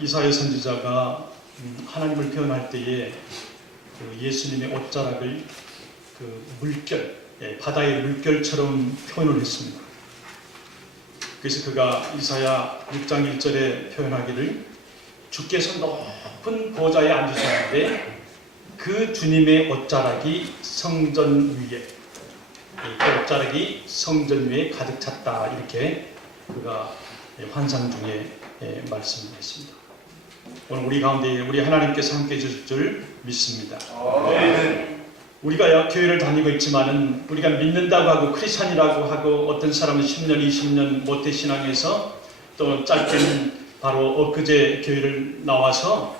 이사야 선지자가 하나님을 표현할 때에 그 예수님의 옷자락을 그 물결, 바다의 물결처럼 표현을 했습니다. 그래서 그가 이사야 6장 1절에 표현하기를 주께서 높은 보좌에 앉으셨는데 그 주님의 옷자락이 성전 위에, 그 옷자락이 성전 위에 가득 찼다, 이렇게 그가 환상 중에 말씀을 했습니다. 오늘 우리 가운데 우리 하나님께서 함께 해주실 줄 믿습니다. 우리가 교회를 다니고 있지만은 우리가 믿는다고 하고 크리스찬이라고 하고 어떤 사람은 10년, 20년 모태신앙에서 또 짧게는 바로 엊그제 교회를 나와서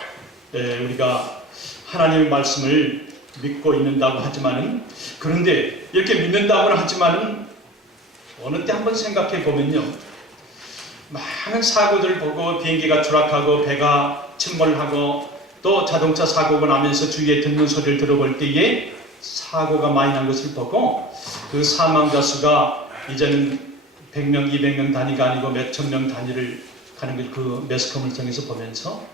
우리가 하나님의 말씀을 믿고 있는다고 하지만은, 그런데 이렇게 믿는다고는 하지만은 어느 때 한번 생각해 보면요, 많은 사고들을 보고 비행기가 추락하고 배가 침몰하고 또 자동차 사고가 나면서 주위에 듣는 소리를 들어볼 때에 사고가 많이 난 것을 보고 그 사망자 수가 이제는 100명, 200명 단위가 아니고 몇천 명 단위를 가는 걸 그 매스컴을 통해서 보면서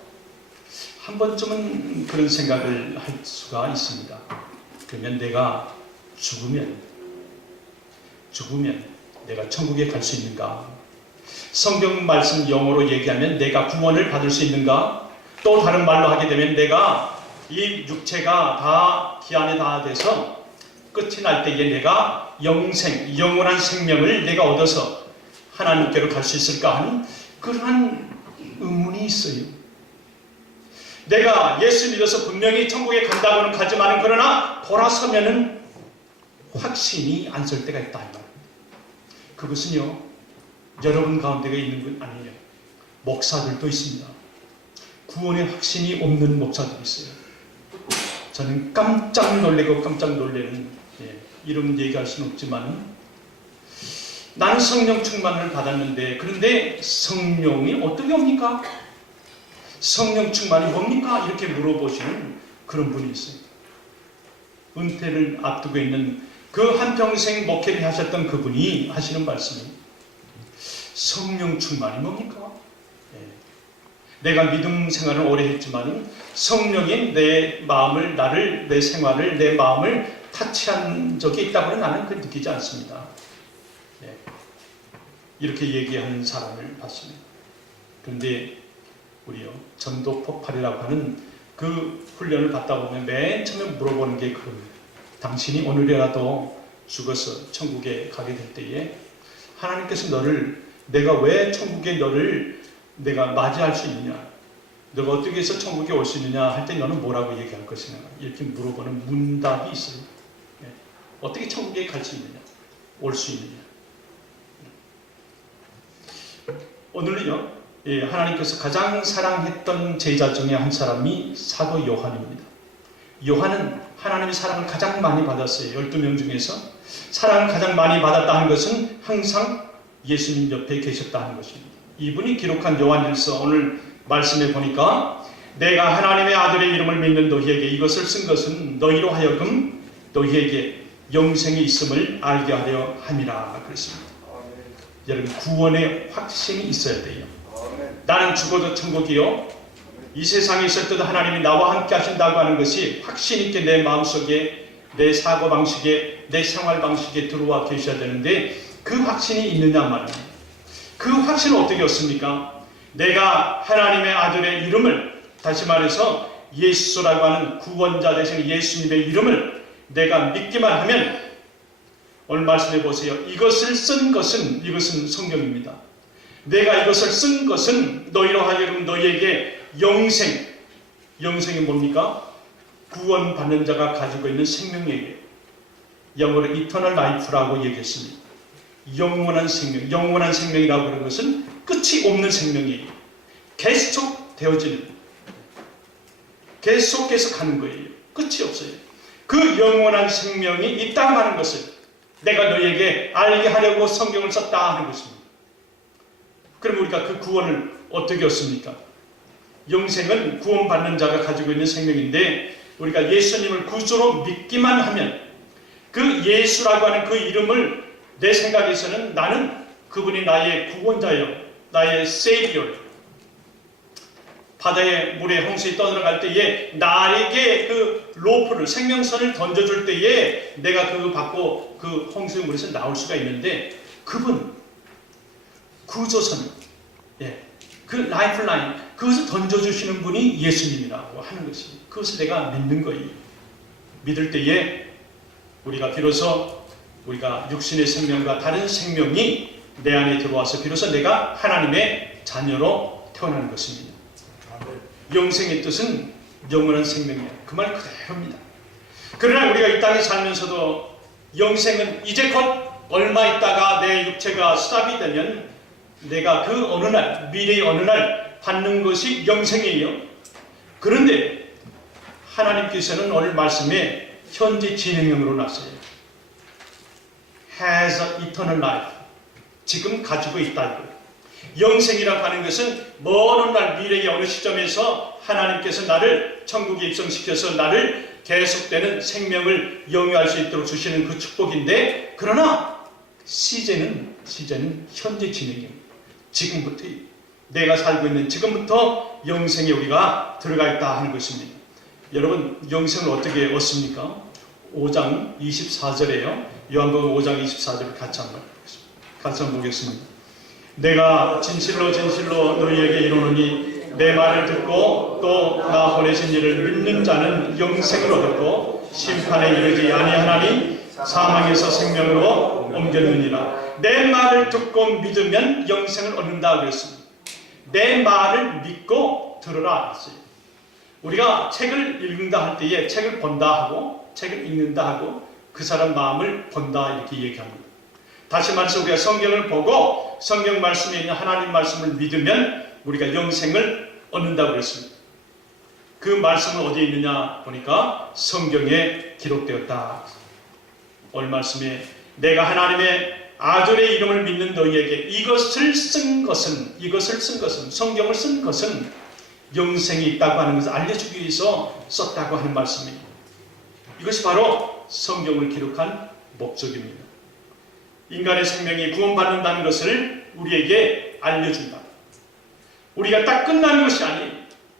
한 번쯤은 그런 생각을 할 수가 있습니다. 그러면 내가 죽으면 내가 천국에 갈 수 있는가? 성경 말씀 영어로 얘기하면 내가 구원을 받을 수 있는가? 또 다른 말로 하게 되면 내가 이 육체가 다 기한이 다 돼서 끝이 날 때에 내가 영생, 영원한 생명을 내가 얻어서 하나님께로 갈 수 있을까 하는 그러한 의문이 있어요. 내가 예수 믿어서 분명히 천국에 간다고는 가지만은 그러나 돌아서면은 확신이 안 설 때가 있다, 이 말입니다. 그것은요, 여러분 가운데가 있는 건 아니에요. 목사들도 있습니다. 구원의 확신이 없는 목사들이 있어요. 저는 깜짝 놀래고 깜짝 놀래는, 이름 얘기할 수는 없지만, 나는 성령 충만을 받았는데, 그런데 성령이 어떻게 옵니까? 성령 충만이 뭡니까? 이렇게 물어보시는 그런 분이 있어요. 은퇴를 앞두고 있는 그 한평생 목회를 하셨던 그분이 하시는 말씀이 성령 충만이 뭡니까? 내가 믿음 생활을 오래 했지만 성령이 내 마음을, 나를, 내 생활을, 내 마음을 타치한 적이 있다고는 나는 느끼지 않습니다. 이렇게 얘기하는 사람을 봤습니다. 그런데 우리요, 전도 폭발이라고 하는 그 훈련을 받다 보면 맨 처음에 물어보는 게 그겁니다. 당신이 오늘이라도 죽어서 천국에 가게 될 때에 하나님께서 내가 왜 천국에 너를 내가 맞이할 수 있느냐, 너가 어떻게 해서 천국에 올 수 있느냐 할 때 너는 뭐라고 얘기할 것이냐, 이렇게 물어보는 문답이 있어요. 어떻게 천국에 갈 수 있느냐, 올 수 있느냐. 오늘은요, 하나님께서 가장 사랑했던 제자 중에 한 사람이 사도 요한입니다. 요한은 하나님의 사랑을 가장 많이 받았어요. 12명 중에서 사랑을 가장 많이 받았다는 것은 항상 예수님 옆에 계셨다는 것입니다. 이분이 기록한 요한일서 오늘 말씀에 보니까 내가 하나님의 아들의 이름을 믿는 너희에게 이것을 쓴 것은 너희로 하여금 너희에게 영생이 있음을 알게 하려 함이라 그랬습니다. 여러분, 구원의 확신이 있어야 돼요. 나는 죽어도 천국이요, 이 세상에 있을 때도 하나님이 나와 함께 하신다고 하는 것이 확신 있게 내 마음속에, 내 사고방식에, 내 생활방식에 들어와 계셔야 되는데 그 확신이 있느냐 말입니다. 그 확신은 어떻게 얻습니까? 내가 하나님의 아들의 이름을, 다시 말해서 예수라고 하는 구원자 되신 예수님의 이름을 내가 믿기만 하면, 오늘 말씀해 보세요. 이것을 쓴 것은, 이것은 성경입니다. 내가 이것을 쓴 것은 너희로 하여금 너희에게 영생이 뭡니까? 구원받는 자가 가지고 있는 생명이에요. 영어로 이터널 라이프라고 얘기했습니다. 영원한 생명, 영원한 생명이라고 하는 것은 끝이 없는 생명이에요. 계속 되어지는, 계속해서 가는 거예요. 끝이 없어요. 그 영원한 생명이 있다고 하는 것을 내가 너희에게 알게 하려고 성경을 썼다 하는 것입니다. 그럼 우리가 그 구원을 어떻게 얻습니까? 영생은 구원받는 자가 가지고 있는 생명인데, 우리가 예수님을 구주로 믿기만 하면, 그 예수라고 하는 그 이름을 내 생각에서는 나는 그분이 나의 구원자요, 나의 세이비어요. 바다의 물에 홍수에 떠들어갈 때에 나에게 그 로프를 생명선을 던져줄 때에 내가 그거 받고 그 홍수의 물에서 나올 수가 있는데 그분 구조선 그 라이프라인 그것을 던져주시는 분이 예수님이라고 하는 것이 그것을 내가 믿는 거예요. 믿을 때에 우리가 비로소 우리가 육신의 생명과 다른 생명이 내 안에 들어와서 비로소 내가 하나님의 자녀로 태어나는 것입니다. 영생의 뜻은 영원한 생명이에요. 그 말 그대로입니다. 그러나 우리가 이 땅에 살면서도 영생은 이제 곧 얼마 있다가 내 육체가 스탑이 되면 내가 그 어느 날 미래의 어느 날 받는 것이 영생이에요. 그런데 하나님께서는 오늘 말씀에 현재 진행형으로 놨어요. has eternal life. 지금 가지고 있다. 영생이라고 하는 것은 먼 날 미래의 어느 시점에서 하나님께서 나를 천국에 입성시켜서 나를 계속되는 생명을 영위할 수 있도록 주시는 그 축복인데 그러나 시제는 현재 진행입니다. 지금부터 내가 살고 있는 지금부터 영생에 우리가 들어가 있다 하는 것입니다. 여러분 영생을 어떻게 얻습니까? 5장 24절에요. 요한복음 5장 24절을 같이 한번 보겠습니다. 내가 진실로 너희에게 이르노니 내 말을 듣고 또 나 보내신 이를 믿는 자는 영생을 얻었고 심판에 이르지 아니하나니 사망에서 생명으로 옮겼느니라. 내 말을 듣고 믿으면 영생을 얻는다 그랬습니다. 내 말을 믿고 들으라 했어요. 우리가 책을 읽는다 할 때에 책을 본다 하고 책을 읽는다 하고 그 사람 마음을 본다 이렇게 얘기합니다. 다시 말해서 우리가 성경을 보고 성경 말씀에 있는 하나님 말씀을 믿으면 우리가 영생을 얻는다고 그랬습니다. 그 말씀은 어디에 있느냐 보니까 성경에 기록되었다. 오늘 말씀에 내가 하나님의 아들의 이름을 믿는 너희에게 이것을 쓴 것은 성경을 쓴 것은 영생이 있다고 하는 것을 알려주기 위해서 썼다고 하는 말씀입니다. 이것이 바로 성경을 기록한 목적입니다. 인간의 생명이 구원받는다는 것을 우리에게 알려준다. 우리가 딱 끝나는 것이 아니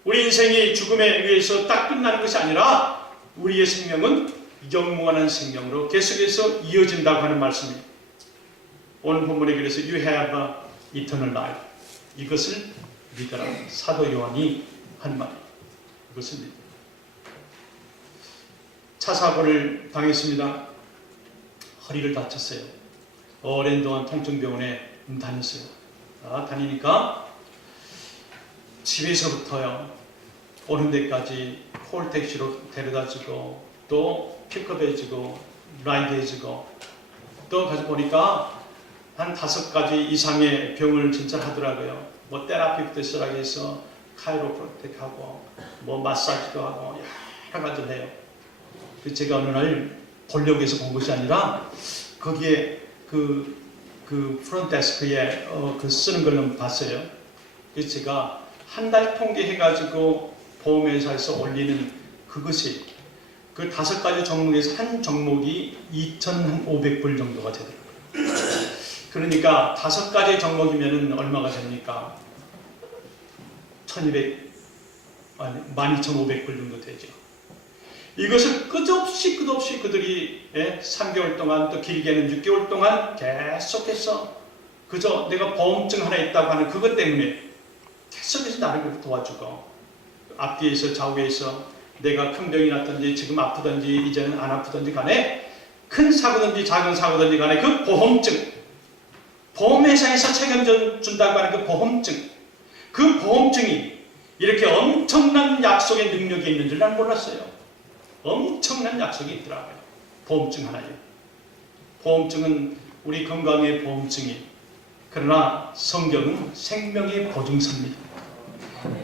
우리 인생이 죽음에 의해서 딱 끝나는 것이 아니라 우리의 생명은 영원한 생명으로 계속해서 이어진다고 하는 말씀입니다. 오늘 본문에 그래서 You have eternal life. 이것을 믿어라. 사도 요한이 한 말이에요. 이것을 믿어라. 차 사고를 당했습니다. 허리를 다쳤어요. 오랜 동안 통증병원에 다녔어요. 다니니까 집에서부터요 오는 데까지 콜택시로 데려다주고 또 픽업해주고 라이드해주고 또 가서 보니까 한 5가지 이상의 병을 진짜 하더라고요. 뭐 테라피부터 시작해서 카이로프랙틱하고 뭐 마사지도 하고 여러 가지를 해요. 제가 어느 날 보려고 해서 본 것이 아니라 거기에 그 프론트데스크에 그 쓰는 걸 봤어요. 그래서 제가 한 달 통계해가지고 보험회사에서 올리는 그것이 그 5가지 종목에서 한 종목이 2,500불 정도가 되더라고요. 그러니까 5가지 종목이면 얼마가 됩니까? 12,500불 정도 되죠. 이것을 끝없이 그들이 3개월 동안 또 길게는 6개월 동안 계속해서 그저 내가 보험증 하나 있다고 하는 그것 때문에 계속해서 나를 도와주고 앞뒤에서 좌우에서 내가 큰 병이 났든지 지금 아프든지 이제는 안 아프든지 간에 큰 사고든지 작은 사고든지 간에 그 보험증 보험회사에서 책임준다고 하는 그 보험증이 이렇게 엄청난 약속의 능력이 있는 줄 난 몰랐어요. 엄청난 약속이 있더라고요. 보험증 하나요. 보험증은 우리 건강의 보험증이 그러나 성경은 생명의 보증서입니다.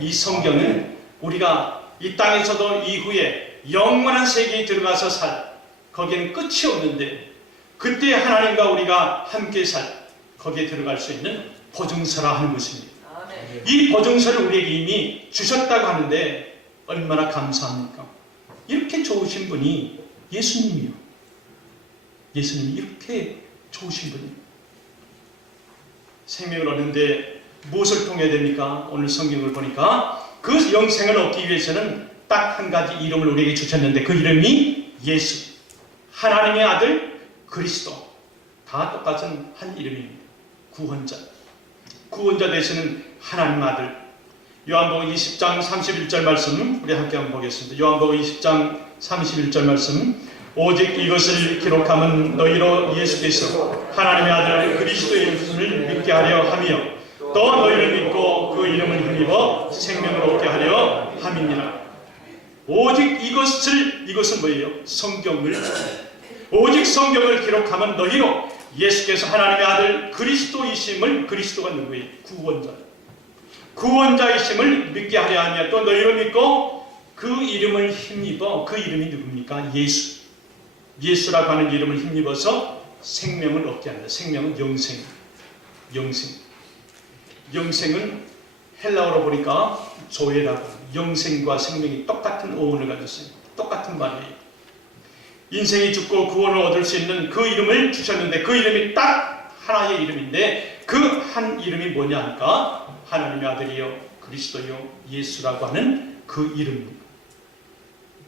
이 성경은 우리가 이 땅에서도 이후에 영원한 세계에 들어가서 거기에는 끝이 없는데 그때 하나님과 우리가 함께 거기에 들어갈 수 있는 보증서라 하는 것입니다. 이 보증서를 우리에게 이미 주셨다고 하는데 얼마나 감사합니까? 이렇게 좋으신 분이 예수님이요. 예수님이 이렇게 좋으신 분이에요. 생명을 얻는데 무엇을 통해야 됩니까? 오늘 성경을 보니까 그 영생을 얻기 위해서는 딱 한 가지 이름을 우리에게 주셨는데 그 이름이 예수, 하나님의 아들 그리스도. 다 똑같은 한 이름입니다. 구원자. 구원자 되시는 하나님 아들. 요한복음 20장 31절 말씀 우리 함께 한번 보겠습니다. 요한복음 20장 31절 말씀. 오직 이것을 기록함은 너희로 예수께서 하나님의 아들 그리스도의 이름을 믿게 하려 함이요 또 너희를 믿고 그 이름을 힘입어 생명을 얻게 하려 함이니라. 오직 이것은 뭐예요? 성경을. 오직 성경을 기록하면 너희로 예수께서 하나님의 아들 그리스도이심을. 그리스도가 누구예요? 구원자. 구원자이심을 믿게 하려 하며 또 너희로 믿고 그 이름을 힘입어. 그 이름이 누굽니까? 예수. 예수라고 하는 이름을 힘입어서 생명을 얻게 한다. 생명은 영생. 영생은 헬라어로 보니까 조에라고. 영생과 생명이 똑같은 어원을 가졌어요. 똑같은 말이에요. 인생이 죽고 구원을 얻을 수 있는 그 이름을 주셨는데 그 이름이 딱 하나의 이름인데 그 한 이름이 뭐냐 하니까 하나님의 아들이요 그리스도요 예수라고 하는 그 이름입니다.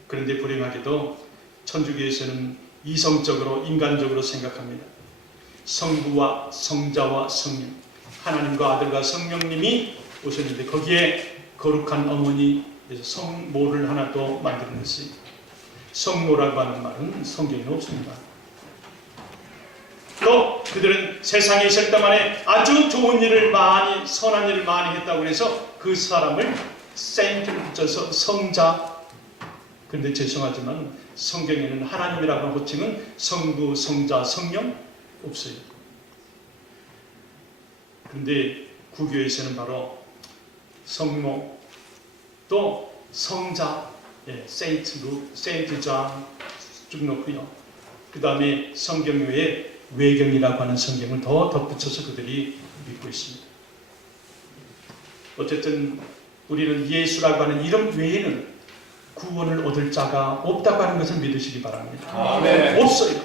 그런데 불행하게도 천주교에서는 이성적으로 인간적으로 생각합니다. 성부와 성자와 성령, 하나님과 아들과 성령님이 오셨는데 거기에 거룩한 어머니, 성모를 하나 더 만들어냈어요. 성모라고 하는 말은 성경에 없습니다. 또 그들은 세상에 있을 때만에 아주 좋은 일을 많이, 선한 일을 많이 했다고 해서 그 사람을 세인트를 붙여서 성자. 그런데 죄송하지만 성경에는 하나님이라고 하는 호칭은 성부, 성자, 성령 없어요. 그런데 구교에서는 바로 성모, 또 성자, 세인트 존 쭉 놓고요. 그 다음에 성경 외에 외경이라고 하는 성경을 더 덧붙여서 그들이 믿고 있습니다. 어쨌든 우리는 예수라고 하는 이름 외에는 구원을 얻을 자가 없다고 하는 것을 믿으시기 바랍니다. 아멘. 없어요.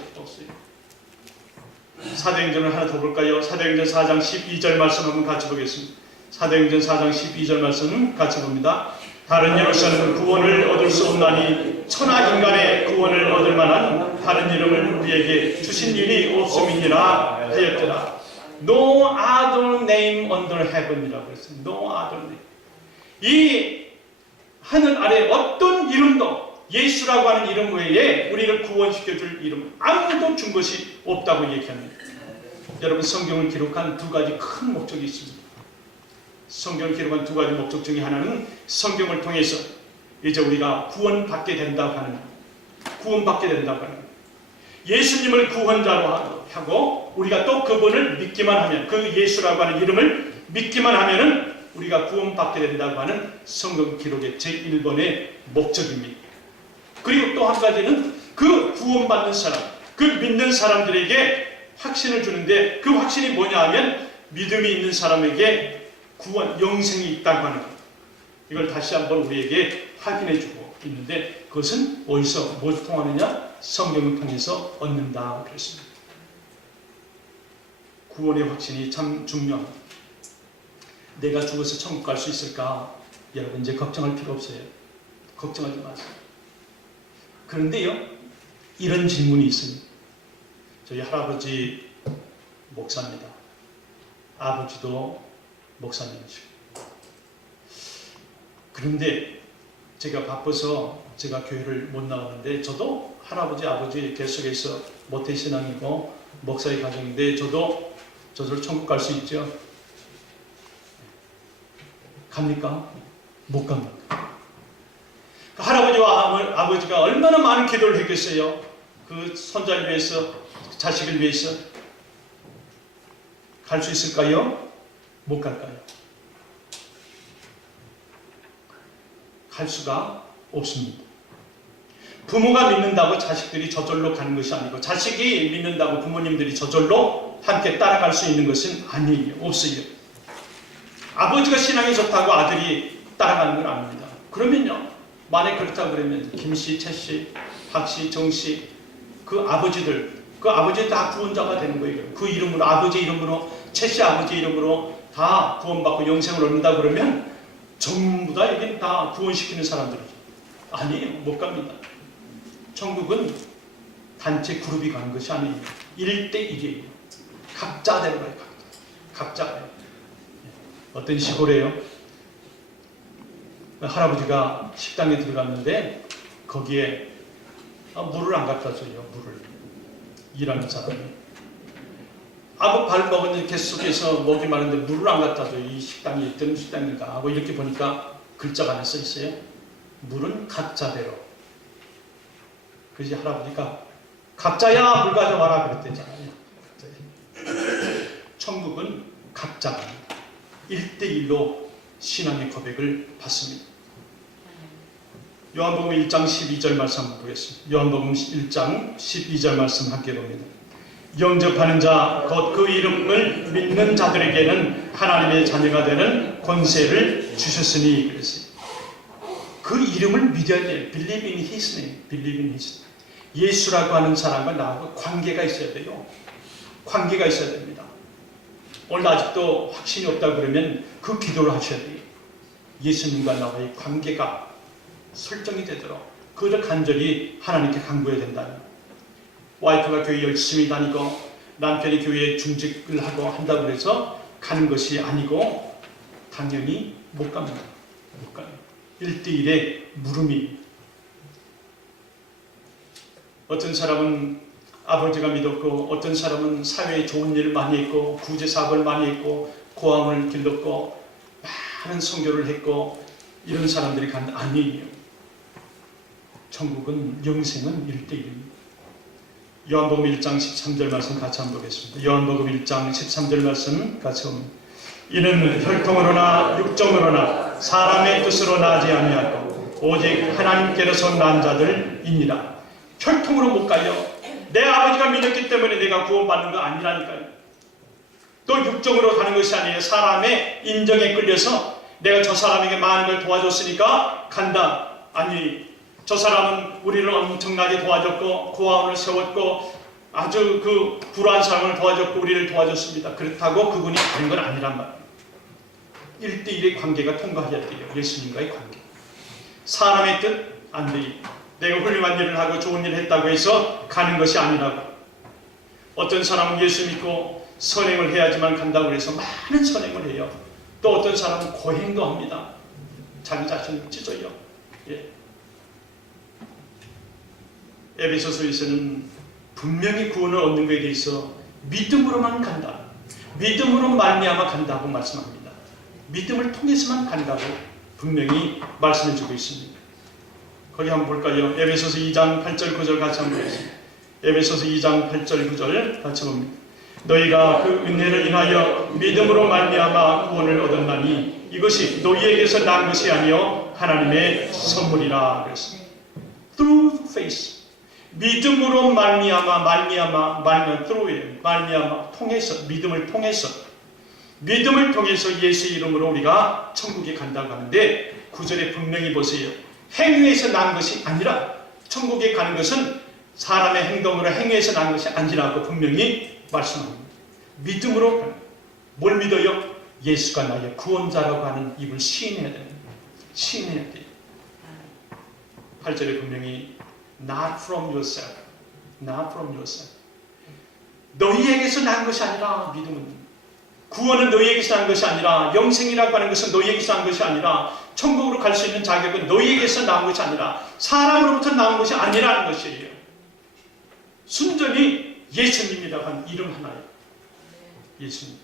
사도행전을 하나 더 볼까요? 사도행전 4장 12절 말씀 한번 같이 보겠습니다. 사도행전 4장 12절 말씀은 같이 봅니다. 다른 이로서는 구원을 얻을 수 없나니 천하 인간의 구원을 얻을 만한 다른 이름을 우리에게 주신 일이 없음이니라 하였더라. No other name under heaven이라고 했어요. No other name. 이 하늘 아래 어떤 이름도 예수라고 하는 이름 외에 우리를 구원시켜줄 이름 아무도 준 것이 없다고 얘기합니다. 여러분 성경을 기록한 두 가지 큰 목적이 있습니다. 성경을 기록한 두 가지 목적 중에 하나는 성경을 통해서 이제 우리가 구원받게 된다고 하는 예수님을 구원자로 하고 우리가 또 그분을 믿기만 하면 그 예수라고 하는 이름을 믿기만 하면은 우리가 구원받게 된다고 하는 성경 기록의 제1번의 목적입니다. 그리고 또 한 가지는 그 구원받는 사람, 그 믿는 사람들에게 확신을 주는데 그 확신이 뭐냐 하면 믿음이 있는 사람에게 구원, 영생이 있다고 하는 것. 이걸 다시 한번 우리에게 확인해주고 있는데 그것은 어디서 뭘 통하느냐? 성경을 통해서 얻는다 그랬습니다. 구원의 확신이 참 중요합니다. 내가 죽어서 천국 갈 수 있을까? 여러분 이제 걱정할 필요 없어요. 걱정하지 마세요. 그런데요, 이런 질문이 있습니다. 저희 할아버지 목사입니다. 아버지도 목사님이시고. 그런데 제가 바빠서 제가 교회를 못 나오는데 저도 할아버지, 아버지 계속해서 모태신앙이고 목사의 가정인데 저도 저절 천국 갈 수 있죠? 갑니까? 못 갑니까? 그 할아버지와 아버지가 얼마나 많은 기도를 했겠어요? 그 손자를 위해서, 자식을 위해서. 갈 수 있을까요? 못 갈까요? 갈 수가 없습니다. 부모가 믿는다고 자식들이 저절로 가는 것이 아니고 자식이 믿는다고 부모님들이 저절로 함께 따라갈 수 있는 것은 아니에요. 없어요. 아버지가 신앙이 좋다고 아들이 따라가는 건 아닙니다. 그러면요, 만약 그렇다고 그러면 김씨, 최씨, 박씨, 정씨 그 아버지들 다 구원자가 되는 거예요. 그 이름으로, 아버지 이름으로, 최씨 아버지 이름으로 다 구원받고 영생을 얻는다 그러면 전부 다 여긴 다 구원시키는 사람들이죠. 아니에요. 못 갑니다. 천국은 단체 그룹이 가는 것이 아니에요. 1대1이에요. 각자대로 가요. 각자대로. 어떤 시골에요. 할아버지가 식당에 들어갔는데 거기에 물을 안 갖다 줘요. 물을. 일하는 사람이. 밥 먹은 계속해서 먹이 많은데 물을 안 갖다 줘요. 이 식당이 있던 식당인가 하고 이렇게 보니까 글자가 하나 써 있어요. 물은 각자대로. 그래서 할아버지가 각자야 물 가져와라 그랬대잖아요. 천국은 각자가 1대1로 신앙의 고백을 받습니다. 요한복음 1장 12절 말씀 한번 보겠습니다. 요한복음 1장 12절 말씀 함께 봅니다. 영접하는 자, 곧 그 이름을 믿는 자들에게는 하나님의 자녀가 되는 권세를 주셨으니 그랬어요. 그 이름을 믿어야 돼요. Believe in His name. Believe in His name. 예수라고 하는 사람과 나하고 관계가 있어야 돼요. 관계가 있어야 됩니다. 오늘 아직도 확신이 없다 그러면 그 기도를 하셔야 돼요. 예수님과 나와의 관계가 설정이 되도록 그를 간절히 하나님께 간구해야 된다. 와이프가 교회 열심히 다니고 남편이 교회에 중직을 하고 한다고 해서 가는 것이 아니고 당연히 못 갑니다. 못 가요. 1대1의 물음이. 어떤 사람은 아버지가 믿었고 어떤 사람은 사회에 좋은 일을 많이 했고 구제사업을 많이 했고 고함을 길렀고 많은 선교를 했고 이런 사람들이 간 아니에요. 천국은 영생은 1대1입니다. 요한복음 1장 13절 말씀 같이 한번 보겠습니다. 요한복음 1장 13절 말씀 같이 봅니다. 이는 혈통으로나 육정으로나 사람의 뜻으로 나지 아니하고 오직 하나님께로서 난 자들이니라. 혈통으로 못 가요. 내 아버지가 믿었기 때문에 내가 구원받는 거 아니라니까요. 또 육정으로 가는 것이 아니에요. 사람의 인정에 끌려서 내가 저 사람에게 많은 걸 도와줬으니까 간다. 아니, 저 사람은 우리를 엄청나게 도와줬고 고아원을 세웠고 아주 그 불우한 사람을 도와줬고 우리를 도와줬습니다. 그렇다고 그분이 다른 건 아니란 말이에요. 1대1의 관계가 통과해야 돼요. 예수님과의 관계. 사람의 뜻 안 돼요. 내가 훌륭한 일을 하고 좋은 일을 했다고 해서 가는 것이 아니라고. 어떤 사람은 예수 믿고 선행을 해야지만 간다고 해서 많은 선행을 해요. 또 어떤 사람은 고행도 합니다. 자기 자신을 찢어요. 예. 에베소서에서는 분명히 구원을 얻는 것에 대해서 믿음으로만 간다. 믿음으로 말미암아 간다고 말씀합니다. 믿음을 통해서만 간다고 분명히 말씀해 주고 있습니다. 거기 한번 볼까요? 에베소서 2장 8절 9절 같이 한번 보겠습니다. 에베소서 2장 8절 9절 같이 봅니다. 너희가 그 은혜를 인하여 믿음으로 말미암아 구원을 얻었나니 이것이 너희에게서 난 것이 아니요 하나님의 선물이라 그랬습니다. Through faith. 믿음으로 말미암아 through에 말미암아 통해서 믿음을 통해서 예수의 이름으로 우리가 천국에 간다고 하는데 9절에 분명히 보세요. 행위에서 난 것이 아니라 천국에 가는 것은 사람의 행동으로 행위에서 난 것이 아니라고 분명히 말씀합니다. 믿음으로 뭘 믿어요? 예수가 나의 구원자라고 하는 입을 시인해야 됩니다. 시인해야 돼요. 8절에 분명히 Not from yourself. Not from yourself. 너희에게서 난 것이 아니라 믿음은 구원은 너희에게서 난 것이 아니라 영생이라고 하는 것은 너희에게서 난 것이 아니라 천국으로 갈 수 있는 자격은 너희에게서 나온 것이 아니라 사람으로부터 나온 것이 아니라는 것이에요. 순전히 예수님이라고 하는 이름 하나예요. 예수님.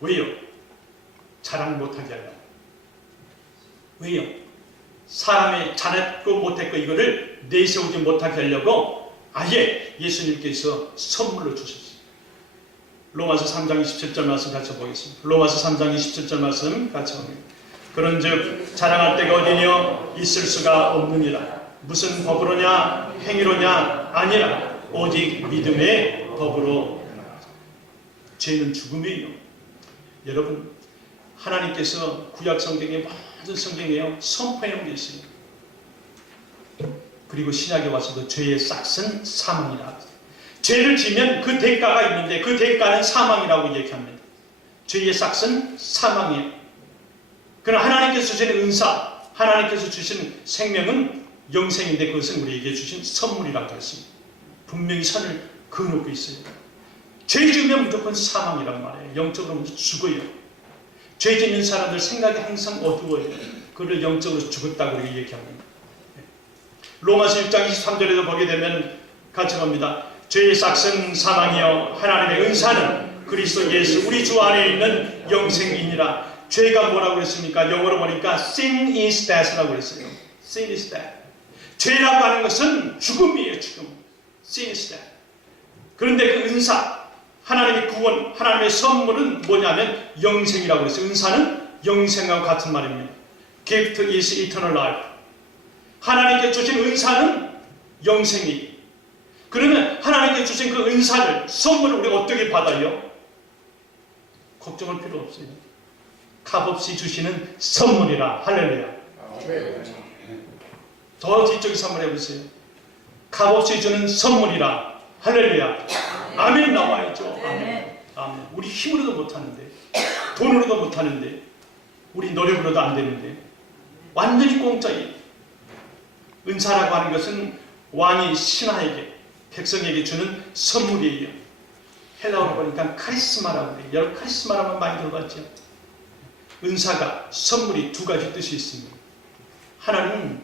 왜요? 자랑 못하게 하려고. 왜요? 사람이 잘했고 못했고 이거를 내세우지 못하게 하려고 아예 예수님께서 선물로 주셨어요. 로마서 3장 27절 말씀 같이 보겠습니다. 로마서 3장 27절 말씀 같이 봅니다. 그런즉 자랑할 데가 어디뇨 있을 수가 없느니라. 무슨 법으로냐 행위로냐 아니라 오직 믿음의 법으로. 죄는 죽음이에요. 여러분 하나님께서 구약 성경에 모든 성경에요 선포해 놓은 게 있어요. 그리고 신약에 와서도 죄의 싹은 사망이라. 죄를 지면 그 대가가 있는데 그 대가는 사망이라고 얘기합니다. 죄의 싹은 사망이에요. 그러나 하나님께서 주신 은사, 하나님께서 주신 생명은 영생인데 그것은 우리에게 주신 선물이라고 했습니다. 분명히 선을 그어놓고 있어요. 죄 지으면 무조건 사망이란 말이에요. 영적으로 먼저 죽어요. 죄 짓는 사람들 생각이 항상 어두워요. 그를 영적으로 죽었다고 우리가 얘기합니다. 로마서 6장 23절에도 보게 되면 같이 봅니다. 죄의 삭은 사망이요 하나님의 은사는 그리스도 예수 우리 주 안에 있는 영생이니라. 죄가 뭐라고 그랬습니까? 영어로 보니까 sin is death라고 그랬어요. sin is death. 죄라고 하는 것은 죽음이에요. 죽음. sin is death. 그런데 그 은사, 하나님의 구원, 하나님의 선물은 뭐냐면 영생이라고 그랬어요. 은사는 영생하고 같은 말입니다. Gift is eternal life. 하나님께 주신 은사는 영생이. 그러면 하나님께 주신 그 은사를, 선물을 우리가 어떻게 받아요? 걱정할 필요 없어요. 값없이 주시는 선물이라. 할렐루야. 더 뒤쪽에서 한번 해보세요. 값없이 주는 선물이라. 할렐루야. 아멘 나와야죠. 아멘. 아멘. 우리 힘으로도 못하는데, 돈으로도 못하는데, 우리 노력으로도 안 되는데, 완전히 공짜예요. 은사라고 하는 것은 왕이 신하에게, 백성에게 주는 선물이에요. 헬라어로 보니까 카리스마라고 해요. 여러분 카리스마라면 많이 들어봤죠? 은사가, 선물이 두 가지 뜻이 있습니다. 하나는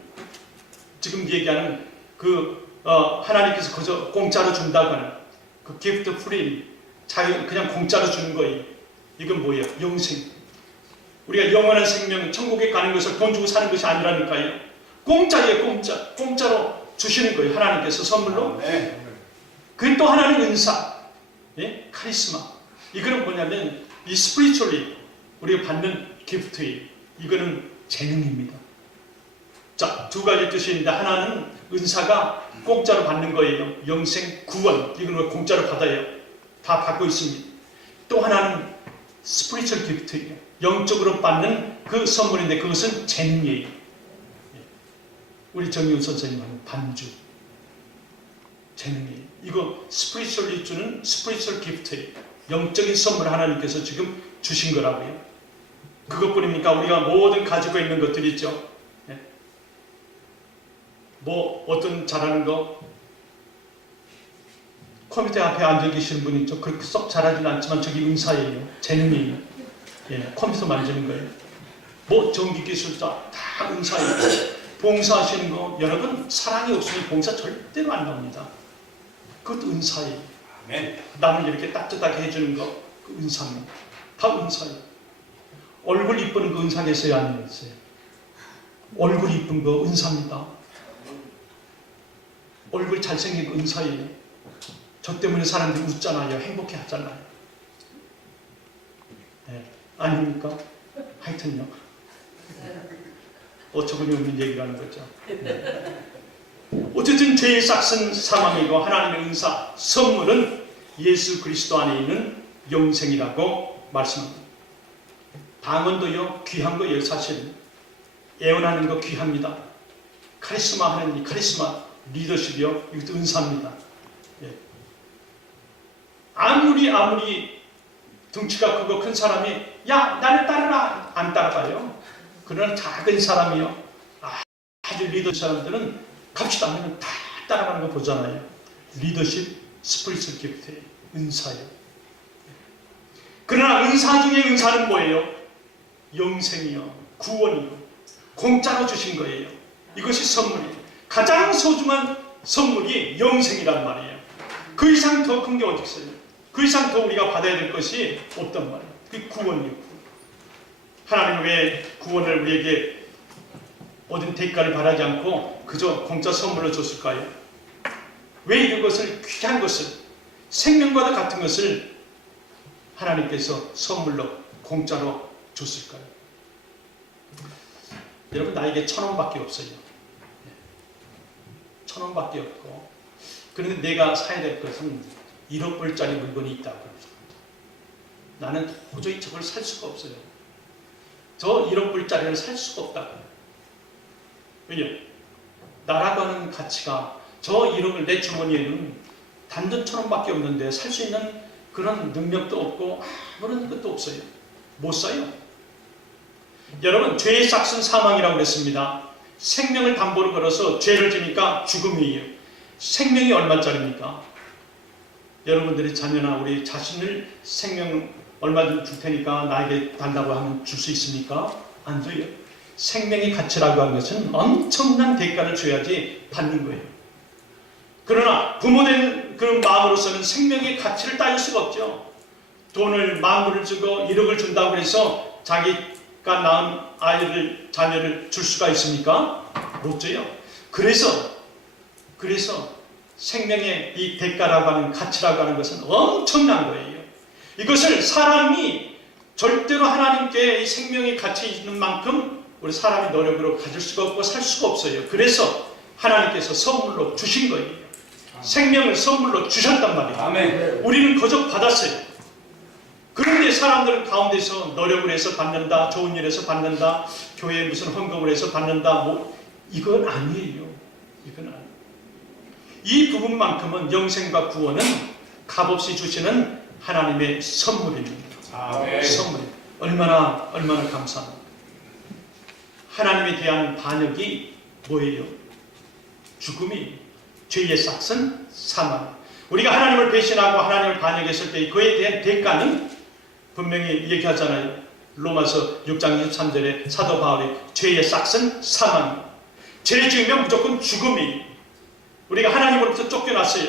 지금 얘기하는 하나님께서 그저 공짜로 준다거나 그 gift free, 그냥 공짜로 주는 거예요. 이건 뭐예요? 영생. 우리가 영원한 생명, 천국에 가는 것을 돈 주고 사는 것이 아니라니까요. 공짜예요, 공짜. 공짜로 주시는 거예요. 하나님께서 선물로. 그게 또 하나는 은사, 예? 카리스마. 이거는 뭐냐면 이 spiritually 우리가 받는 기프트예요. 이거는 재능입니다. 자, 두 가지 뜻이 있는데 하나는 은사가 공짜로 받는 거예요. 영생, 구원. 이건 공짜로 받아요. 다 받고 있습니다. 또 하나는 spiritual gift예요. 영적으로 받는 그 선물인데 그것은 재능이에요. 우리 정의훈 선생님 하는 반주. 재능이에요. 이거 spiritually 주는 spiritual gift예요. 영적인 선물 하나님께서 지금 주신 거라고요. 그것뿐입니까? 우리가 모든 가지고 있는 것들이 있죠. 뭐 어떤 잘하는 거 컴퓨터 앞에 앉아 계시는 분 있죠. 그렇게 썩 잘하지는 않지만 저기 은사예요. 재능이에요. 예, 컴퓨터 만지는 거예요. 뭐 전기기술자 다 은사예요. 봉사하시는 거 여러분 사랑이 없으면 봉사 절대로 안 나옵니다. 그것도 은사예요. 남을 이렇게 따뜻하게 해주는 거 그 은사입니다. 다 은사예요. 얼굴 이쁘는 거 은사겠어요? 아니겠어요? 얼굴 이쁜 거 은사입니다. 얼굴 잘생긴 거 은사예요. 저 때문에 사람들이 웃잖아요. 행복해 하잖아요. 네. 아닙니까? 하여튼요. 어처구니 없는 얘기를 하는 거죠. 어쨌든 죄의 삭은 사망이고 하나님의 은사, 선물은 예수 그리스도 안에 있는 영생이라고 말씀합니다. 방언도요, 귀한 거예요, 사실. 예언하는 거 귀합니다. 카리스마 하는 이 카리스마, 리더십이요, 이것도 은사입니다. 예. 아무리 덩치가 크고 큰 사람이 야 나를 따르라 안 따라가요. 그러나 작은 사람이요, 아주 리더 사람들은 갑시다 하면 다 따라가는 거 보잖아요. 리더십, 스피리추얼 기프트예요. 은사예요. 그러나 은사 중에 은사는 뭐예요? 영생이요, 구원이요, 공짜로 주신 거예요. 이것이 선물이에요. 가장 소중한 선물이 영생이란 말이에요. 그 이상 더 큰 게 어디 있어요? 그 이상 더 우리가 받아야 될 것이 없단 말이에요. 그게 구원이요. 하나님은 왜 구원을 우리에게 어떤 대가를 바라지 않고 그저 공짜 선물로 줬을까요? 왜 이것을, 귀한 것을, 생명과도 같은 것을 하나님께서 선물로 공짜로 줬을까요? 여러분 나에게 1,000원밖에 없어요. 1,000원밖에 없고, 그런데 내가 사야 될 것은 1억 불짜리 물건이 있다고. 나는 도저히 저걸 살 수가 없어요. 저 1억 불짜리를 살 수가 없다고. 왜냐? 나라고 하는 가치가 저 1억을 내 주머니에는 단돈 1,000원밖에 없는데 살 수 있는 그런 능력도 없고 아무런 것도 없어요. 못 사요. 여러분, 죄의 싹은 사망이라고 그랬습니다. 생명을 담보로 걸어서 죄를 지니까 죽음이에요. 생명이 얼마짜리입니까? 여러분들이 자녀나 우리 자신을 생명 얼마든지 줄 테니까 나에게 달라고 하면 줄 수 있습니까? 안 줘요. 생명의 가치라고 하는 것은 엄청난 대가를 줘야지 받는 거예요. 그러나 부모된 그런 마음으로서는 생명의 가치를 따질 수가 없죠. 돈을 만불을 주고 1억을 준다고 해서 자기가 낳은 아이를, 자녀를 줄 수가 있습니까? 못 줘요. 그래서 생명의 이 대가라고 하는 가치라고 하는 것은 엄청난 거예요. 이것을 사람이 절대로 하나님께 이 생명의 가치 있는 만큼 우리 사람이 노력으로 가질 수가 없고 살 수가 없어요. 그래서 하나님께서 선물로 주신 거예요. 생명을 선물로 주셨단 말이에요. 아멘. 우리는 거저 받았어요. 그런데 사람들은 가운데서 노력을 해서 받는다, 좋은 일에서 받는다, 교회에 무슨 헌금을 해서 받는다, 뭐 이건 아니에요. 이건 아니에요. 이 부분만큼은 영생과 구원은 값없이 주시는 하나님의 선물입니다. 아멘. 선물. 얼마나 감사합니다. 하나님에 대한 반역이 뭐예요? 죽음이. 죄의 싹은 사망. 우리가 하나님을 배신하고 하나님을 반역했을 때 그에 대한 대가는 분명히 얘기하잖아요. 로마서 6장 23절에 사도 바울이 죄의 싹은 사망. 죄 지으면 무조건 죽음이. 우리가 하나님으로부터 쫓겨났어요.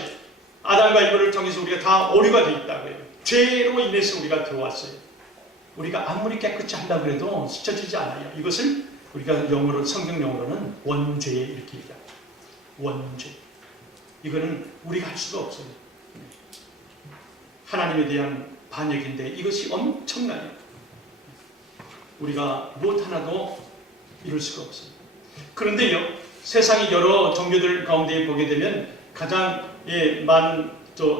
아담과 이브를 통해서 우리가 다 오류가 되어 있다고요. 죄로 인해서 우리가 들어왔어요. 우리가 아무리 깨끗이 한다고 해도 스쳐지지 않아요. 이것을 우리가 영어로, 성경 용어로는 원죄 이렇게 얘기합니다. 원죄. 이거는 우리가 할 수가 없어요. 하나님에 대한 반역인데 이것이 엄청나요. 우리가 무엇 하나도 이룰 수가 없어요. 그런데요, 세상의 여러 종교들 가운데 보게 되면 가장 많은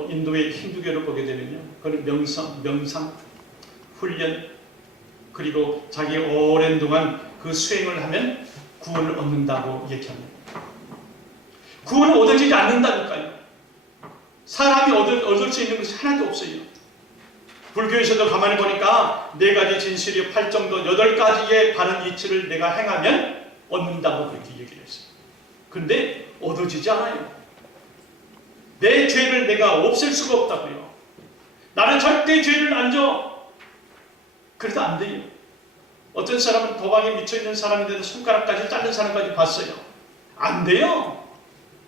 인도의 힌두교를 보게 되면요, 그건 명상, 훈련, 그리고 자기 오랜 동안 그 수행을 하면 구원을 얻는다고 얘기합니다. 구원을 얻어지지 않는다니까요. 사람이 얻을 수 있는 것이 하나도 없어요. 불교에서도 가만히 보니까 4가지 진실이 8정도 8가지의 바른 이치를 내가 행하면 얻는다고 그렇게 얘기를 했어요. 근데 얻어지지 않아요. 내 죄를 내가 없앨 수가 없다고요. 나는 절대 죄를 안 져. 그래도 안 돼요. 어떤 사람은 도박에 미쳐있는 사람인데도 손가락까지 자른 사람까지 봤어요. 안 돼요.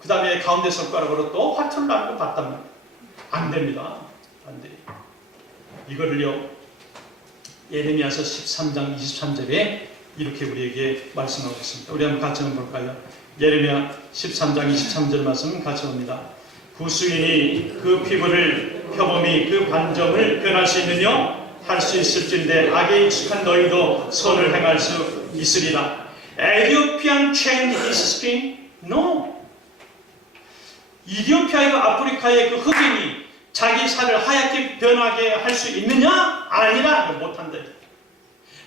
그 다음에 가운데 손가락으로 또 화투를 하고 봤단 말이에요. 안 됩니다. 안 돼요. 이거를요, 예레미야서 13장 23절에 이렇게 우리에게 말씀하고 있습니다. 우리 한번 같이 한번 볼까요? 예레미야 13장 23절 말씀 같이 봅니다. 구수인이 그 피부를 표범이 그 반점을 변할 수 있느냐? 할 수 있을진데 악에 익숙한 너희도 선을 행할 수 있으리라. Ethiopian changed his skin? No. 이디오피아와 아프리카의 그 흑인이 자기 살을 하얗게 변하게 할 수 있느냐? 아니라 못한다.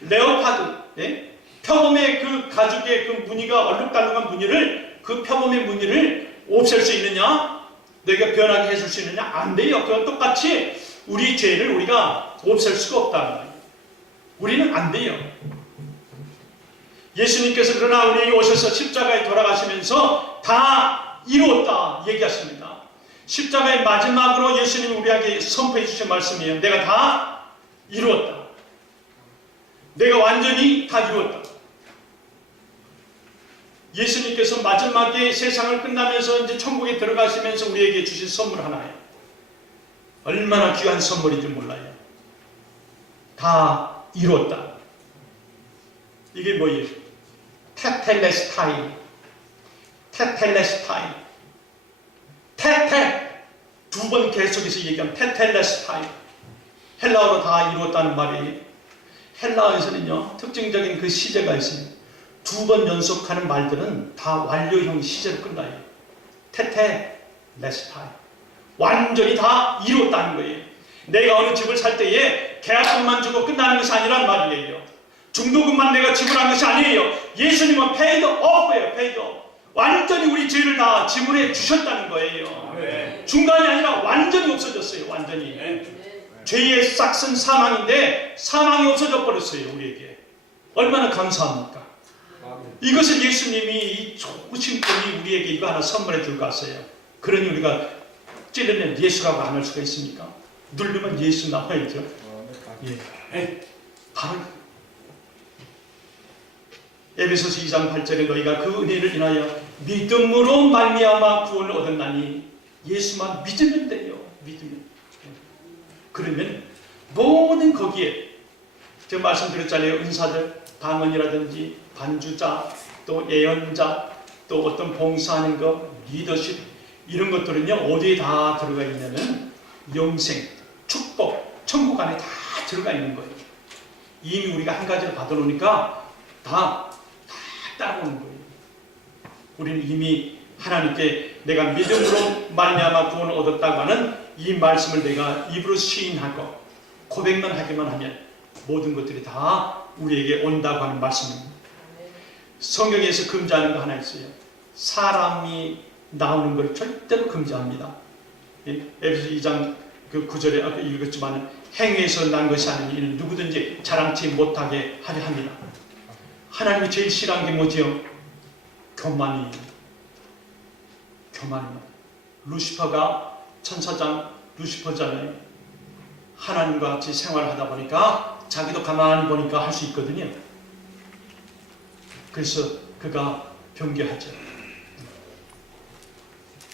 레오파드, 표범의 그 가죽의 그 무늬가 얼룩달룩한 무늬를, 그 표범의 무늬를 없앨 수 있느냐? 너희가 변하게 해줄 수 있느냐? 안 돼요. 그건 똑같이 우리 죄를 우리가 없앨 수가 없다는 거예요. 우리는 안 돼요. 예수님께서 그러나 우리에게 오셔서 십자가에 돌아가시면서 다 이루었다 얘기하십니다. 십자가의 마지막으로 예수님이 우리에게 선포해 주신 말씀이에요. 내가 다 이루었다. 내가 완전히 다 이루었다. 예수님께서 마지막에 세상을 끝나면서 이제 천국에 들어가시면서 우리에게 주신 선물 하나예요. 얼마나 귀한 선물인지 몰라요. 다 이루었다. 이게 뭐예요? 테텔레스타이. 테텔레스타이. 테테. 2번 계속해서 얘기하면 테텔레스타이. 헬라어로 다 이루었다는 말이에요. 헬라어에서는요, 특징적인 그 시제가 있어요. 2번 연속하는 말들은 다 완료형 시제로 끝나요. 테텔레스타이. 완전히 다 이루었다는 거예요. 내가 어느 집을 살 때에 계약금만 주고 끝나는 것이 아니란 말이에요. 중도금만 내가 지불한 것이 아니에요. 예수님은 paid off예요. paid off. 완전히 우리 죄를 다 지불해 주셨다는 거예요. 네. 중간이 아니라 완전히 없어졌어요. 완전히. 네. 죄의 싹은 사망인데 사망이 없어져 버렸어요. 우리에게. 얼마나 감사합니까? 이것을 예수님이 이 좋으신 분이 우리에게 이거 하나 선물해 주고 갔어요. 그러니 우리가 찌르면 예수라고 안 할 수가 있습니까? 누르면 예수 나와야죠. 예. 바로 에베소서 2장 8절에 너희가 그 은혜를 인하여 믿음으로 말미암아 구원을 얻었나니 예수만 믿으면 돼요. 믿으면. 그러면 모든 거기에 제가 말씀드렸잖아요. 은사들, 방언이라든지 반주자, 또 예언자, 또 어떤 봉사하는 것, 리더십 이런 것들은요 어디에 다 들어가 있냐면 영생, 축복, 천국 안에 다 들어가 있는 거예요. 이미 우리가 한 가지를 받아놓으니까 다 따라오는 거예요. 우리는 이미 하나님께 내가 믿음으로 말미암아 구원을 얻었다고 하는 이 말씀을 내가 입으로 시인하고 고백만 하기만 하면 모든 것들이 다 우리에게 온다고 하는 말씀입니다. 성경에서 금지하는 거 하나 있어요. 사람이 나오는 걸 절대로 금지합니다. 에베소 2장 그 9절에 아까 읽었지만 행위에서 난 것이 아니니 이는 누구든지 자랑치 못하게 하려 합니다. 하나님이 제일 싫어하는 게 뭐지요? 교만입니다. 루시퍼가 천사장 루시퍼잖아요. 하나님과 같이 생활하다 보니까 자기도 가만히 보니까 할 수 있거든요. 그래서 그가 변개하죠.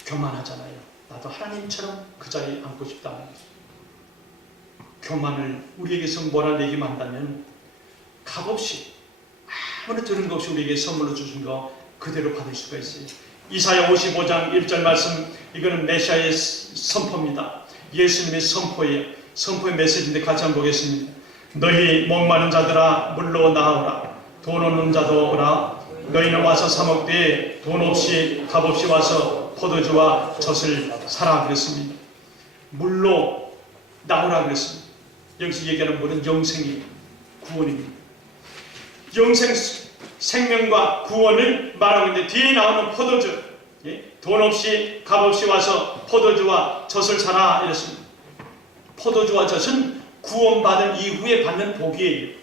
교만하잖아요. 나도 하나님처럼 그 자리에 앉고 싶다는 거죠. 교만을 우리에게서 몰아내기만 한다면 값없이 아무나 들은 것 없이 우리에게 선물로 주신 거 그대로 받을 수가 있어요. 이사야 55장 1절 말씀, 이거는 메시아의 선포입니다. 예수님의 선포예요. 선포의 메시지인데 같이 한번 보겠습니다. 너희 목마른 자들아 물로 나오라. 돈 없는 자도 오라. 너희는 와서 사 먹되 돈 없이 값 없이 와서 포도주와 젖을 사라 그랬습니다. 물로 나오라 그랬습니다. 여기서 얘기하는 물은 영생이 구원입니다. 영생 생명과 구원을 말하고 있는데 뒤에 나오는 포도주, 돈 없이 값 없이 와서 포도주와 젖을 사라 이랬습니다. 포도주와 젖은 구원받은 이후에 받는 복이에요.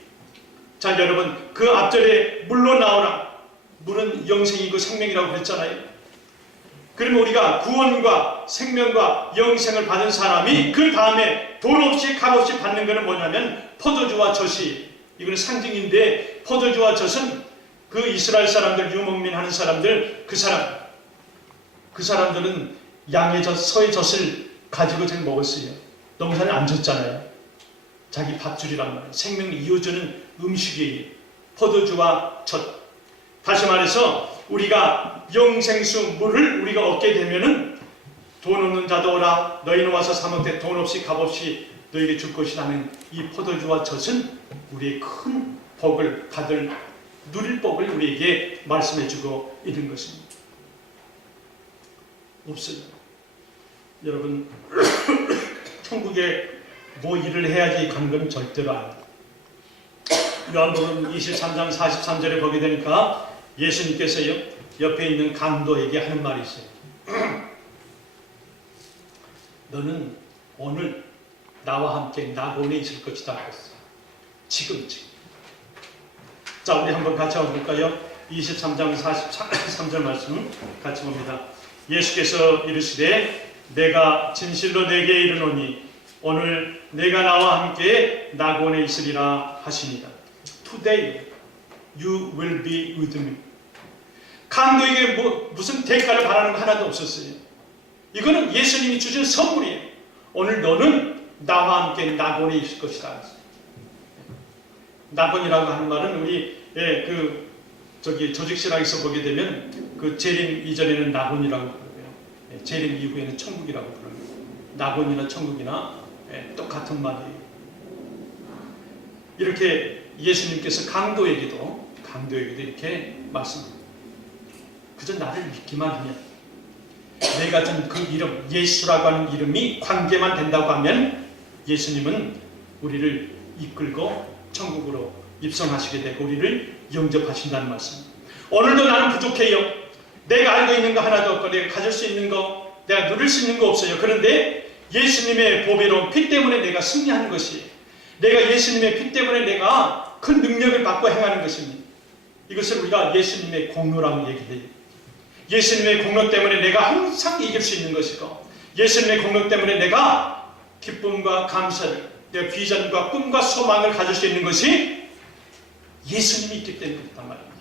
자 여러분, 그 앞절에 물로 나오라. 물은 영생이고 생명이라고 그랬잖아요. 그러면 우리가 구원과 생명과 영생을 받은 사람이 그 다음에 돈 없이 값 없이 받는 것은 뭐냐면 포도주와 젖이, 이거는 상징인데 포도주와 젖은 그 이스라엘 사람들, 유목민 하는 사람들, 그 사람들은 양의 젖, 소의 젖을 가지고 잘 먹었어요. 농사를 안 졌잖아요. 자기 밥줄이란 말이에요. 생명을 이어주는 음식이에요. 포도주와 젖. 다시 말해서 우리가 영생수 물을 우리가 얻게 되면은 돈 없는 자도 오라. 너희는 와서 사 먹되 돈 없이 값 없이 너에게 줄 것이라는 이 포도주와 젖은 우리의 큰 복을 받을 누릴 복을 우리에게 말씀해주고 있는 것입니다. 없어요. 여러분 천국에 뭐 일을 해야지 가는 건 절대로 아닙니다. 요한복음 23장 43절에 보게 되니까 예수님께서요 옆에 있는 강도에게 하는 말이 있어요. 너는 오늘 나와 함께 낙원에 있을 것이다 그랬어요. 지금. 자, 우리 한번 같이 한번 볼까요? 23장 43절 말씀 같이 봅니다. 예수께서 이르시되 내가 진실로 내게 이르노니 오늘 내가 나와 함께 낙원에 있으리라 하시니라. Today you will be with me. 강도에게 무슨 대가를 바라는 거 하나도 없었어요. 이거는 예수님이 주신 선물이에요. 오늘 너는 나와 함께 낙원에 있을 것이다. 낙원이라고 하는 말은 우리 조직신학에서 보게 되면 그 재림 이전에는 낙원이라고 부르고요. 재림 이후에는 천국이라고 부릅니다. 낙원이나 천국이나 똑같은 말이에요. 이렇게 예수님께서 강도에게도 이렇게 말씀합니다. 그저 나를 믿기만 하면, 내가 준 그 이름 예수라고 하는 이름이 관계만 된다고 하면 예수님은 우리를 이끌고 천국으로 입성하시게 되고 우리를 영접하신다는 말씀. 오늘도 나는 부족해요. 내가 알고 있는 거 하나도 없고 내가 가질 수 있는 거, 내가 누릴 수 있는 거 없어요. 그런데 예수님의 보배로운 피 때문에 내가 승리하는 것이, 내가 예수님의 피 때문에 내가 그 능력을 받고 행하는 것입니다. 이것을 우리가 예수님의 공로라고 얘기해요. 예수님의 공로 때문에 내가 항상 이길 수 있는 것이고, 예수님의 공로 때문에 내가 기쁨과 감사를, 내 비전과 꿈과 소망을 가질 수 있는 것이 예수님이 있기 때문에 그렇단 말입니다.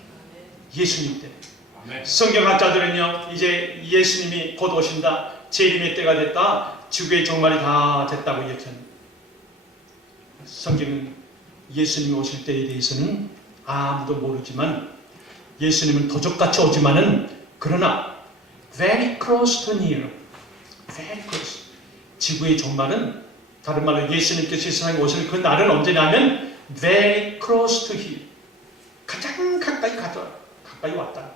예수님 때문에. 성경학자들은요, 이제 예수님이 곧 오신다, 재림의 때가 됐다, 지구의 종말이 다 됐다고 얘기합니다. 성경은 예수님이 오실 때에 대해서는 아무도 모르지만, 예수님은 도적같이 오지만은, 그러나 very close to near, very close. 지구의 종말은, 다른 말로 예수님께서 이 세상에 오실 그 날은 언제냐면 very close to him, 가장 가까이 왔다.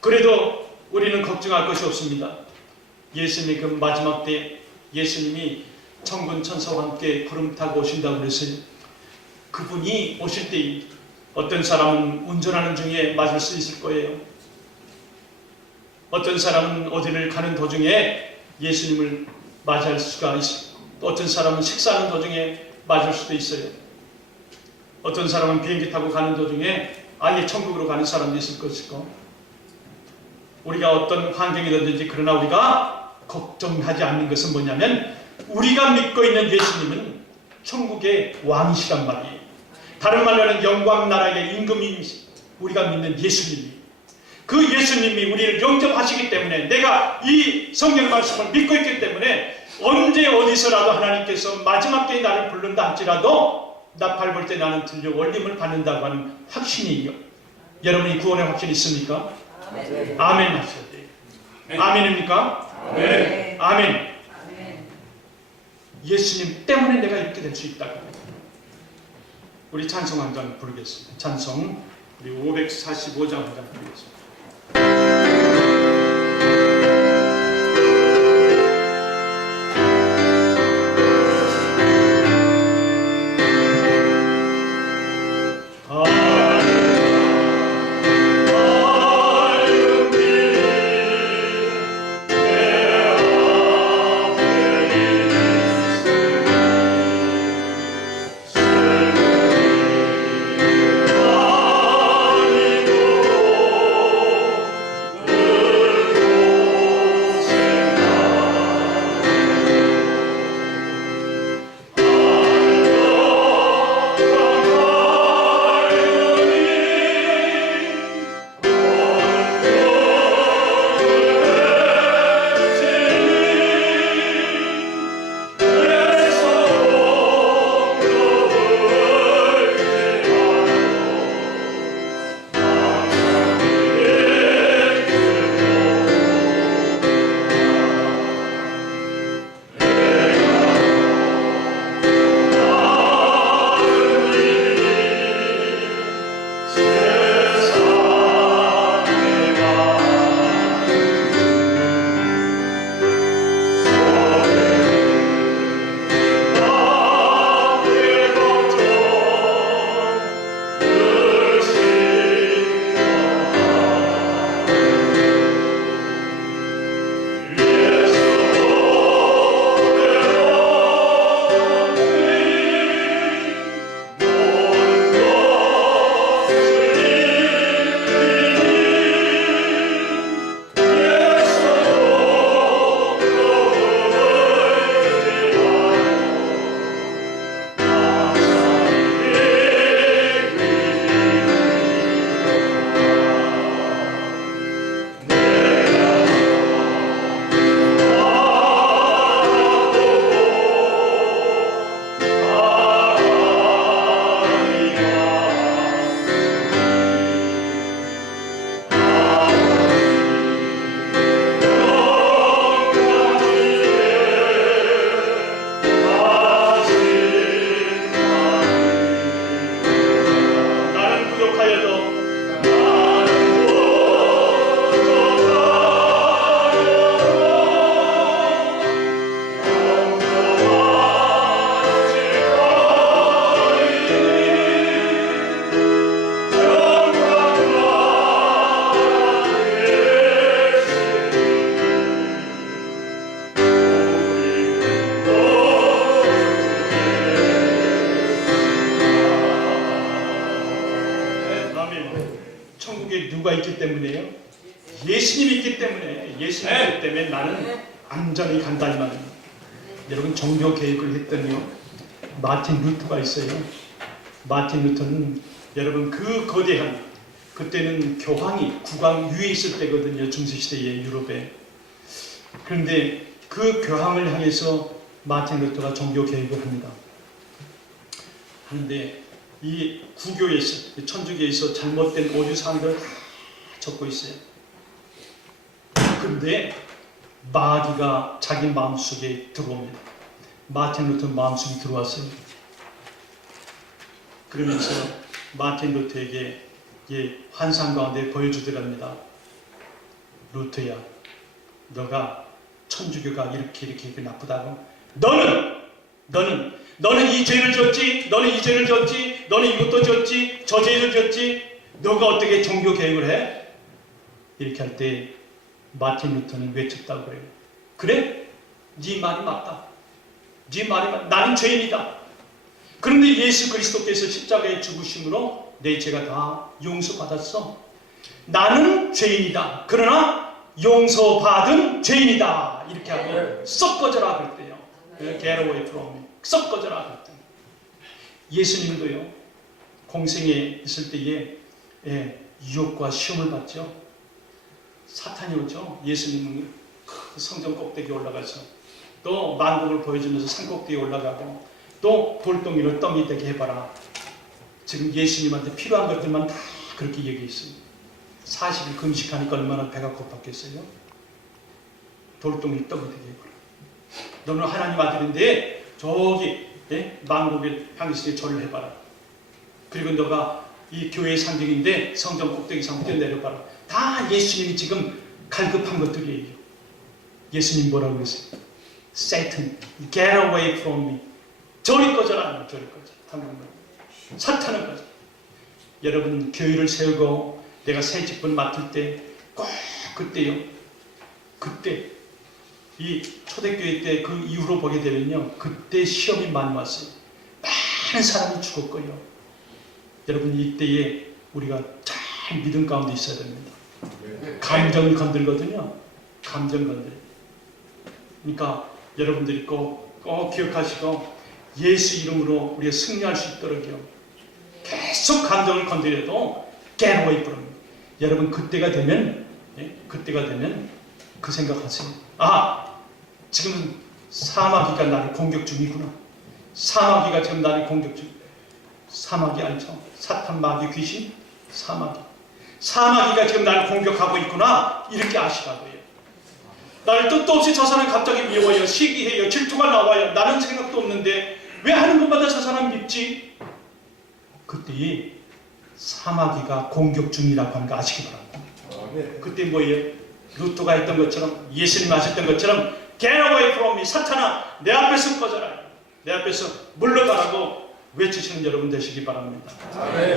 그래도 우리는 걱정할 것이 없습니다. 예수님의 그 마지막 때 예수님이 천군 천사와 함께 구름 타고 오신다고 그랬어요. 그분이 오실 때 어떤 사람은 운전하는 중에 맞을 수 있을 거예요. 어떤 사람은 어디를 가는 도중에 예수님을 맞이할 수가 있고, 또 어떤 사람은 식사하는 도중에 맞을 수도 있어요. 어떤 사람은 비행기 타고 가는 도중에 아예 천국으로 가는 사람도 있을 것이고, 우리가 어떤 환경이든지, 그러나 우리가 걱정하지 않는 것은 뭐냐면, 우리가 믿고 있는 예수님은 천국의 왕이시란 말이에요. 다른 말로는 영광 나라의 임금인 우리가 믿는 예수님이, 그 예수님이 우리를 영접하시기 때문에, 내가 이 성경 말씀을 믿고 있기 때문에 언제 어디서라도 하나님께서 마지막 때에 나를 부른다 할지라도 나팔 불 때 나는 들려 올림을 받는다고 하는 확신이에요. 여러분이 구원의 확신이 있습니까? 아멘. 아멘 하셔야 돼요. 아멘입니까? 네. 아멘. 예수님 때문에 내가 이렇게 될 수 있다고. 우리 찬송 한 장 부르겠습니다. 찬송 우리 545장 한 장 부르겠습니다. 천국에 누가 있기 때문에요? 예수님이 있기 때문에. 예수님이 있기 때문에 나는 안전히 간다는 말입니다. 여러분, 종교 개혁을 했더니요, 마틴 루터가 있어요. 마틴 루터는 여러분 그 거대한, 그때는 교황이 국왕 위에 있을 때거든요. 중세시대의 유럽에. 그런데 그 교황을 향해서 마틴 루터가 종교 개혁을 합니다. 하는데 이 구교에서, 천주교에서 잘못된 오류사항들을 다 적고 있어요. 그런데 마귀가 자기 마음속에 들어옵니다. 마틴 루터 마음속에 들어왔어요. 그러면서 마틴 루터에게 환상 가운데 보여주더랍니다. 루터야, 너가 천주교가 이렇게 나쁘다고? 너는 이 죄를 졌지, 너는 이 죄를 졌지, 너는 이것도 졌지, 저 죄를 졌지, 너가 어떻게 종교 개혁을 해? 이렇게 할 때 마틴 루터는 외쳤다고 그래요. 그래? 네 말이 맞다. 네 말이 맞다. 나는 죄인이다. 그런데 예수 그리스도께서 십자가에 죽으심으로 내 죄가 다 용서받았어. 나는 죄인이다. 그러나 용서받은 죄인이다. 이렇게 하고 썩 꺼져라 그랬대요. Get away from me. 썩 꺼져라 그랬더니, 예수님도요, 공생에 있을 때에 유혹과 시험을 받죠. 사탄이 오죠. 예수님은 성전 꼭대기에 올라가서 또 만국을 보여주면서 산 꼭대기에 올라가고 또 돌덩이를 떡이 되게 해봐라. 지금 예수님한테 필요한 것들만 다 그렇게 얘기했습니다. 40일 금식하니까 얼마나 배가 고팠겠어요? 돌덩이 떡이 되게 해봐라. 너는 하나님 아들인데 저기 만국의 향기스에 절을 해봐라. 그리고 너가 이 교회의 상징인데 성전 꼭대기상 뛰어내려봐라. 다 예수님이 지금 갈급한 것들이에요. 예수님 뭐라고 그랬어요? Satan, get away from me. 저리 꺼져라. 저리 꺼져. 한국말. 사탄은 꺼져. 여러분, 교회를 세우고 내가 새 직분 맡을 때 꼭 그때요. 그때 이 초대교회 때 그 이후로 보게 되면요, 그때 시험이 많이 왔어요. 많은 사람이 죽었고요. 여러분, 이때에 우리가 잘 믿음 가운데 있어야 됩니다. 감정이 건들거든요. 감정 건들. 그러니까 여러분들이 꼭 기억하시고 예수 이름으로 우리가 승리할 수 있도록요. 계속 감정을 건드려도 get away from me. 여러분, 그때가 되면 그 생각하세요. 아, 지금 사마귀가 나를 공격 중이구나. 사마귀가 지금 나를 공격 중. 사마귀 알죠? 사탄, 마귀, 귀신, 사마귀. 사마귀가 지금 나를 공격하고 있구나. 이렇게 아시라고요. 나를 뜻도 없이 저 사람이 갑자기 미워요. 시기해요. 질투가 나와요. 나는 생각도 없는데 왜 하는 것마다 저 사람 밉지? 그때 사마귀가 공격 중이라고 하는 거 아시기 바랍니다. 그때 뭐예요? 루터가 했던 것처럼, 예수님 하셨던 것처럼 Get away from me. 사탄아, 내 앞에서 꺼져라. 내 앞에서 물러가라고 외치시는 여러분 되시기 바랍니다.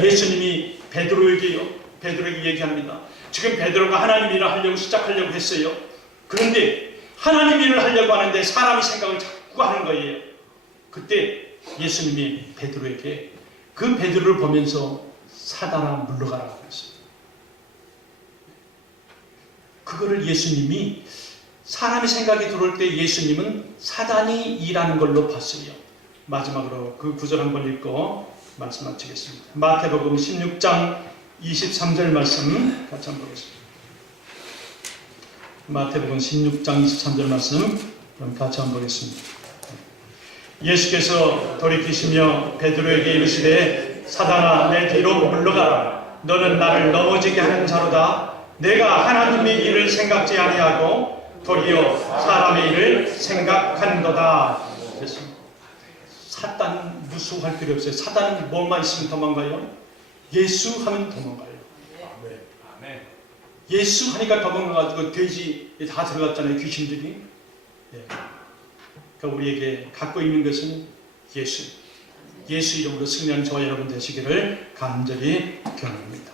예수님이 베드로에게 얘기합니다. 지금 베드로가 하나님 일을 하려고 시작하려고 했어요. 그런데 하나님 일을 하려고 하는데 사람이 생각을 자꾸 하는 거예요. 그때 예수님이 베드로에게 그 베드로를 보면서 사단아 물러가라고 했어요. 그거를 예수님이, 사람이 생각이 들어올 때 예수님은 사단이 일하는 걸로 봤어요. 마지막으로 그 구절 한번 읽고 말씀 마치겠습니다. 마태복음 16장 23절 말씀 같이 한번 보겠습니다. 마태복음 16장 23절 말씀 같이 한번 보겠습니다. 예수께서 돌이키시며 베드로에게 이르시되 사단아 내 뒤로 물러가라. 너는 나를 넘어지게 하는 자로다. 내가 하나님의 일을 생각지 아니하고 도리어 사람의 일을 생각하는도다. 됐습니다. 사단은 무수할 필요 없어요. 사단은 뭐만 있으면 도망가요? 예수 하면 도망가요. 예수 하니까 도망가가지고 돼지 다 들어갔잖아요. 귀신들이. 그러니까 우리에게 갖고 있는 것은 예수. 예수 이름으로 승리하는 저와 여러분 되시기를 간절히 기원합니다.